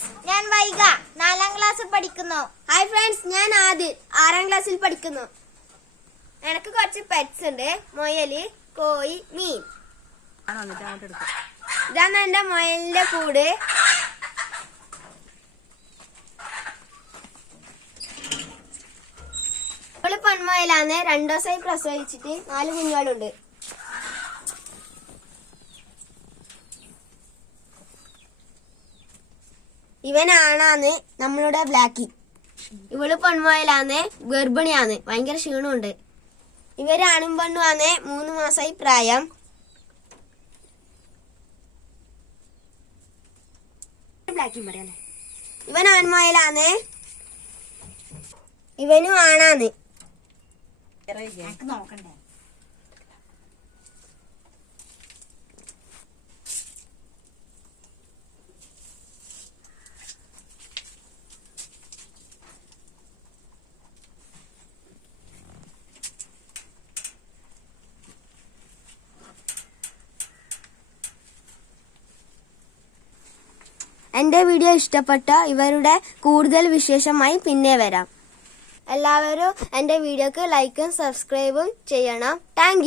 Friends ഞാൻ വൈഗ നാലാം ക്ലാസ്സിൽ പഠിക്കുന്നു. ഹായ് ഫ്രണ്ട്സ് ഞാൻ ആദിൽ ആറാം ക്ലാസ്സിൽ പഠിക്കുന്നു. എനിക്ക് കുറച്ച് പെറ്റ്സ് ഉണ്ട്. മുയൽ കോഴി മീൻ. ഇതാണ് എന്റെ മുയലിന്റെ കൂട്. ഇവൾ പെൺമുയലാണ് രണ്ടു ദിവസമായി പ്രസവിച്ചിട്ട് നാല് കുഞ്ഞുങ്ങളുണ്ട്. ഇവനാണാന്ന് നമ്മളുടെ ബ്ലാക്കി. ഇവൾ പെൺമോയിലാന്ന് ഗർഭിണിയാന്ന്. ഭയങ്കര ക്ഷീണമുണ്ട്. ഇവരാണും പെണ്ണു ആന്ന് മൂന്ന് മാസമായി പ്രായം. ഇവൻ ആൺമോയിലാന്ന് ഇവനും ആണാന്ന്. നോക്കണ്ടേ? എന്റെ വീഡിയോ ഇഷ്ടപ്പെട്ട? ഇവരുടെ കൂടുതൽ വിശേഷമായി പിന്നെ വരാം. എല്ലാവരും എന്റെ വീഡിയോക്ക് ലൈക്കും സബ്സ്ക്രൈബും ചെയ്യണം. താങ്ക്